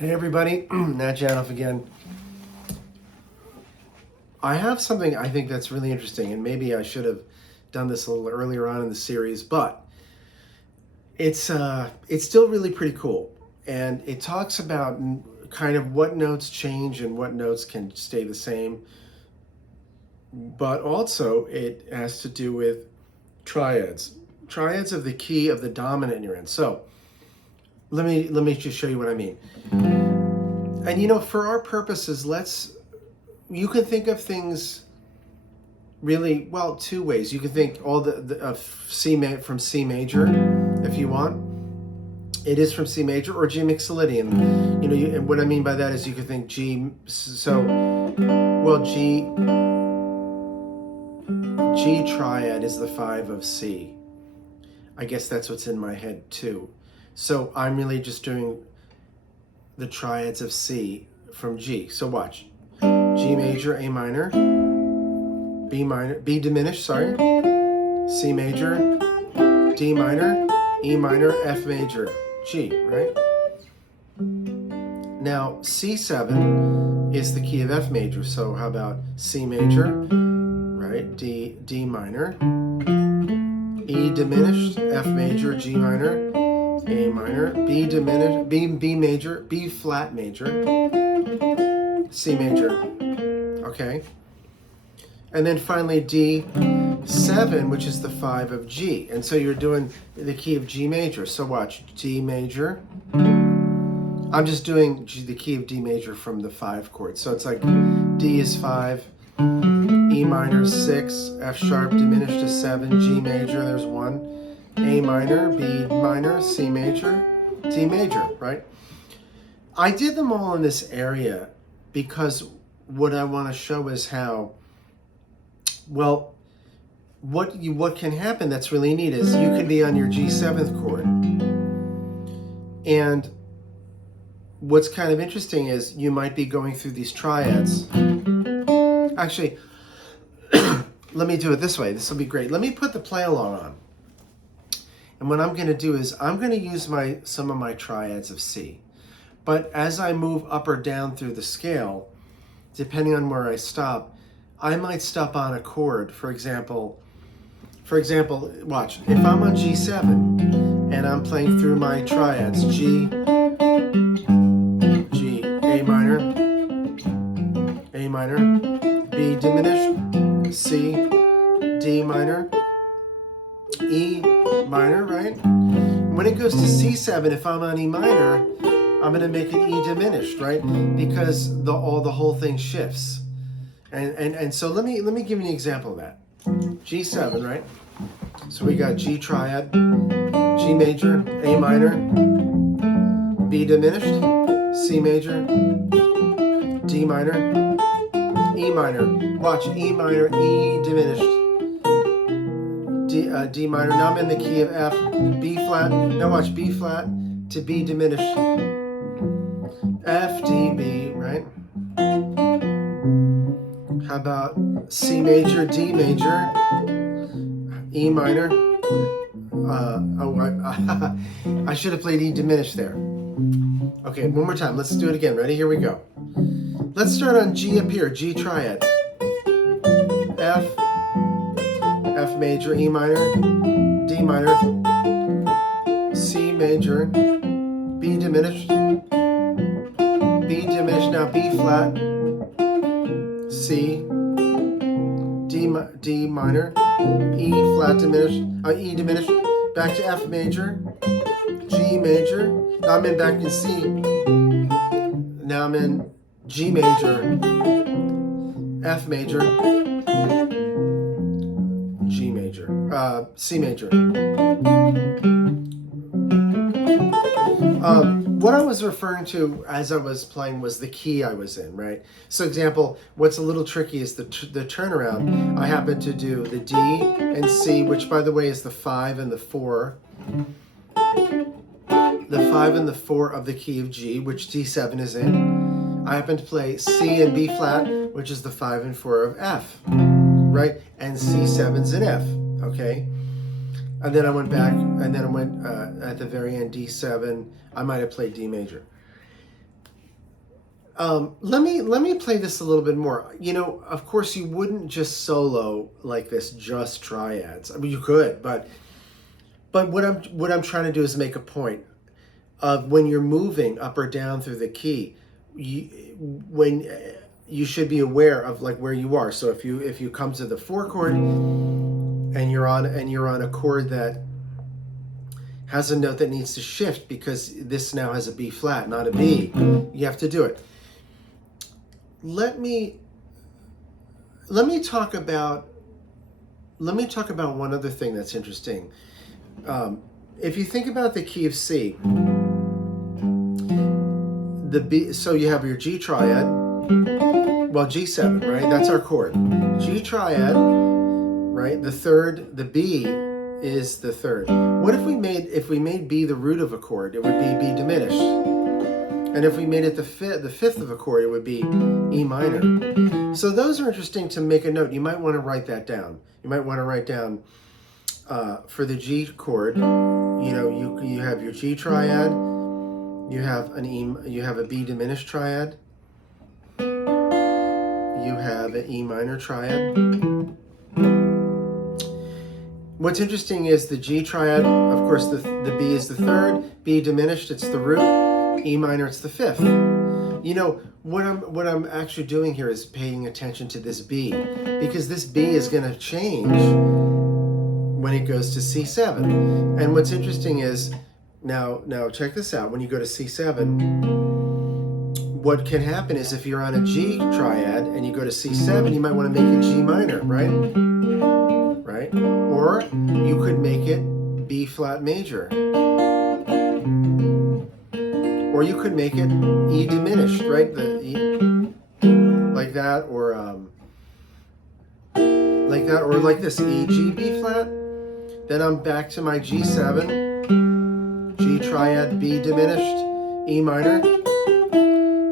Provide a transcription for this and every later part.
Hey everybody, Nat Janoff again. I have something I think that's really interesting, and maybe I should have done this a little earlier on in the series, but it's still really pretty cool. And it talks about kind of what notes change and what notes can stay the same. But also it has to do with triads. Triads of the key of the dominant in your end. So let me just show you what I mean. And for our purposes, you can think of things really, well, two ways. You can think all from C major, if you want. It is from C major or G mixolydian. And what I mean by that is you could think G. So, well, G triad is the 5 of C. I guess that's what's in my head too. So I'm really just doing the triads of C from G. So watch. G major, A minor, B diminished, sorry, C major, D minor, E minor, F major, G, right? Now, C7 is the key of F major, so how about C major, right, D minor, E diminished, F major, G minor, A minor, B diminished, B major, B flat major, C major, okay? And then finally D7, which is the 5 of G. And so you're doing the key of G major. So watch, D major. I'm just doing the key of D major from the 5 chord. So it's like D is 5, E minor 6, F sharp diminished to 7, G major, there's 1, A minor, B minor, C major, D major, right? I did them all in this area because what I want to show is how, well, what can happen that's really neat is you could be on your G7th chord, and what's kind of interesting is you might be going through these triads. Actually, let me do it this way. This will be great. Let me put the play along on. And what I'm going to do is I'm going to use some of my triads of C. But as I move up or down through the scale, depending on where I stop, I might stop on a chord. For example, watch. If I'm on G7 and I'm playing through my triads, G, A minor, B diminished, C, D minor, E minor, right? When it goes to C7, if I'm on E minor, I'm going to make it E diminished, right? Because the whole thing shifts. And so let me give you an example of that. G7, right? So we got G triad, G major, A minor, B diminished, C major, D minor, E minor. Watch, E minor, E diminished, D minor. Now I'm in the key of F, B flat. Now watch, B flat to B diminished, F, D, B, right? How about C major, D major, E minor? I should have played E diminished there. Okay, one more time. Let's do it again. Ready? Here we go. Let's start on G up here, G triad. F major, E minor, D minor, C major, B diminished, now B flat, C, D minor, E flat diminished, E diminished, back to F major, G major. Now I'm back in C. Now I'm in G major, F major, G major, C major. What I was referring to as I was playing was the key I was in, right? So example, what's a little tricky is the turnaround. I happen to do the D and C, which by the way is the 5 and the 4. The 5 and the 4 of the key of G, which D7 is in. I happen to play C and B flat, which is the 5 and 4 of F, right? And C7's in F, okay? And then I went back, and then I went at the very end, D7. I might have played D major. Let me play this a little bit more. You know, of course, you wouldn't just solo like this, just triads. I mean, you could, but what I'm trying to do is make a point of when you're moving up or down through the key, you should be aware of like where you are. So if you come to the 4 chord and you're on a chord that has a note that needs to shift because this now has a B flat, not a B, you have to do it. Let me talk about one other thing that's interesting. If you think about the key of C, the B, so you have your G triad, well, G7, right? That's our chord. G triad, right? The third, the B is the third. What if we made B the root of a chord? It would be B diminished. And if we made it the fifth of a chord, it would be E minor. So those are interesting to make a note. You might want to write that down. You might want to write down for the G chord. You know, you have your G triad. You have a B diminished triad. You have an E minor triad. What's interesting is the G triad, of course, the B is the third, B diminished, it's the root, E minor, it's the fifth. You know, what I'm actually doing here is paying attention to this B, because this B is going to change when it goes to C7. And what's interesting is, now check this out, when you go to C7, what can happen is if you're on a G triad and you go to C7, you might want to make it G minor, right? Right? Or you could make it B flat major. Or you could make it E diminished, right? The E, like that, or like this, E, G, B flat. Then I'm back to my G7, G triad, B diminished, E minor.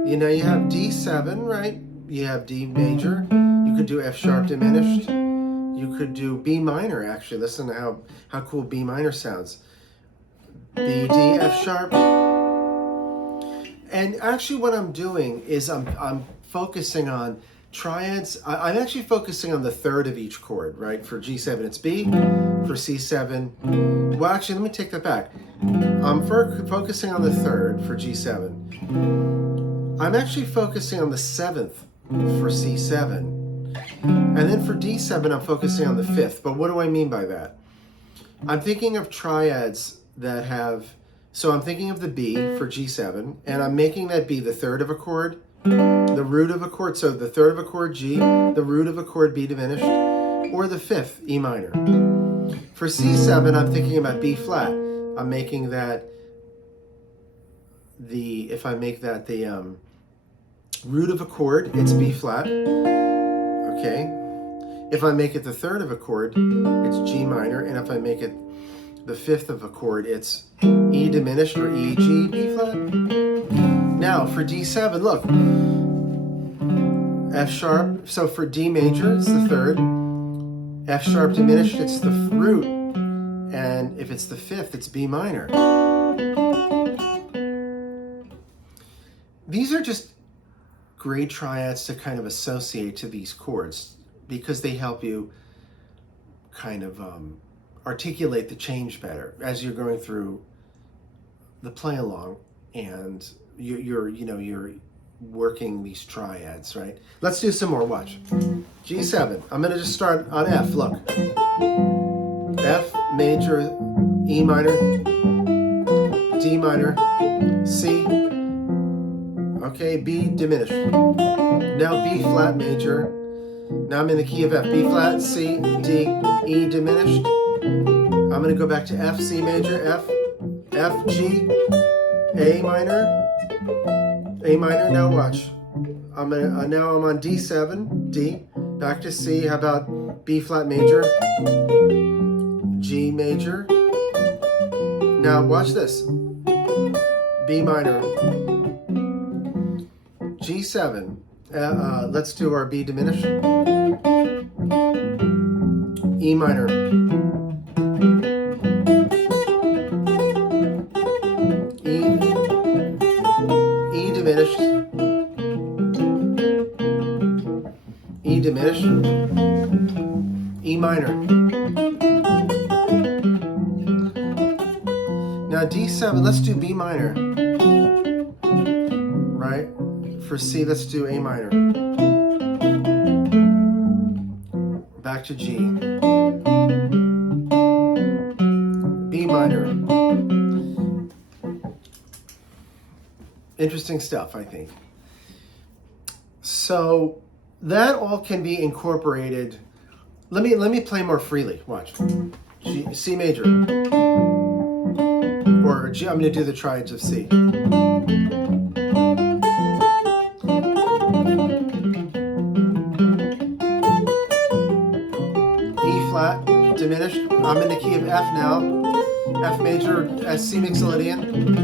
You know, you have D7, right? You have D major. You could do F sharp diminished. You could do B minor, actually. Listen to how cool B minor sounds. B, D, F sharp. And actually what I'm doing is I'm focusing on triads. I'm actually focusing on the third of each chord, right? For G7, it's B. For C7, well, actually, let me take that back. I'm focusing on the third for G7. I'm actually focusing on the 7th for C7. And then for D7, I'm focusing on the 5th. But what do I mean by that? I'm thinking of triads that have, so I'm thinking of the B for G7, and I'm making that B the third of a chord, the root of a chord, so the third of a chord G, the root of a chord B diminished, or the 5th E minor. For C7, I'm thinking about B flat. I'm making that if I make that the root of a chord, it's B flat. Okay. If I make it the third of a chord, it's G minor, and if I make it the fifth of a chord, it's E diminished or E, G, B flat. Now for D7, look, F sharp. So for D major, it's the third. F sharp diminished, it's the root, and if it's the fifth, it's B minor. These are just great triads to kind of associate to these chords because they help you kind of articulate the change better as you're going through the play along, and you're working these triads, right? Let's do some more. Watch. G7. I'm going to just start on F. Look. F major, E minor, D minor, C. Okay, B diminished. Now B flat major. Now I'm in the key of F. B flat, C, D, E diminished. I'm going to go back to F, C major, F, G, A minor, A minor. Now watch. Now I'm on D7, D, back to C. How about B flat major, G major. Now watch this. B minor, G7. Let's do our B diminished. E minor. E diminished. diminished, E minor. Now D7, let's do B minor, right? For C, let's do A minor. Back to G. B minor. Interesting stuff, I think. So that all can be incorporated. Let me play more freely. Watch. G, C major. Or G, I'm going to do the triads of C. E flat, diminished. I'm in the key of F now. F major as C mixolydian.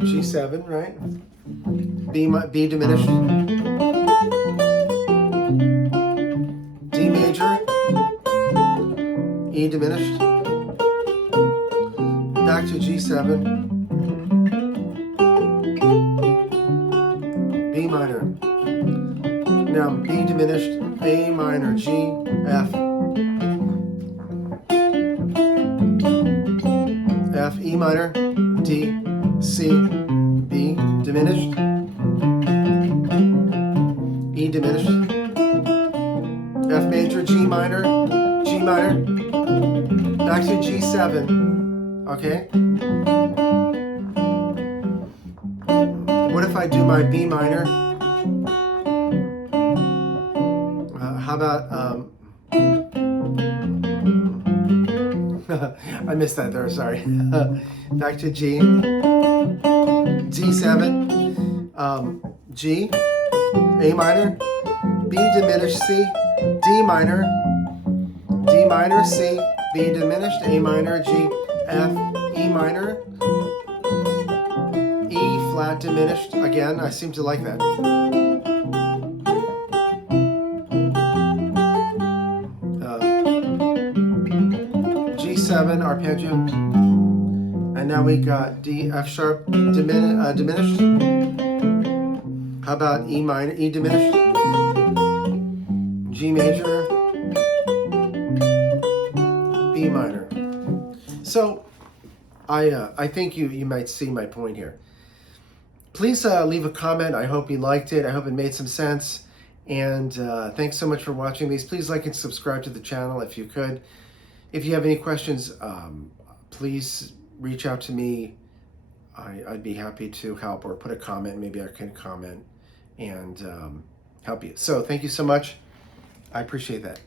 G7, right? B diminished. D major. E diminished. Back to G7. B minor. Now B diminished, A minor, G, F. F, E minor, D, C, B diminished. E diminished. F major, G minor, back to G7, okay? What if I do my B minor? How about, I missed that there, sorry. Back to G, D7, G, A minor, B diminished, C, D minor, C, B diminished, A minor, G, F, E minor, E flat diminished. Again, I seem to like that. G7 arpeggio. And now we got D, F sharp diminished. How about E minor, E diminished? G major, B minor. So I think you might see my point here. Please leave a comment. I hope you liked it. I hope it made some sense. And thanks so much for watching these. Please like and subscribe to the channel if you could. If you have any questions, please reach out to me. I'd be happy to help, or put a comment. Maybe I can comment and help you. So thank you so much. I appreciate that.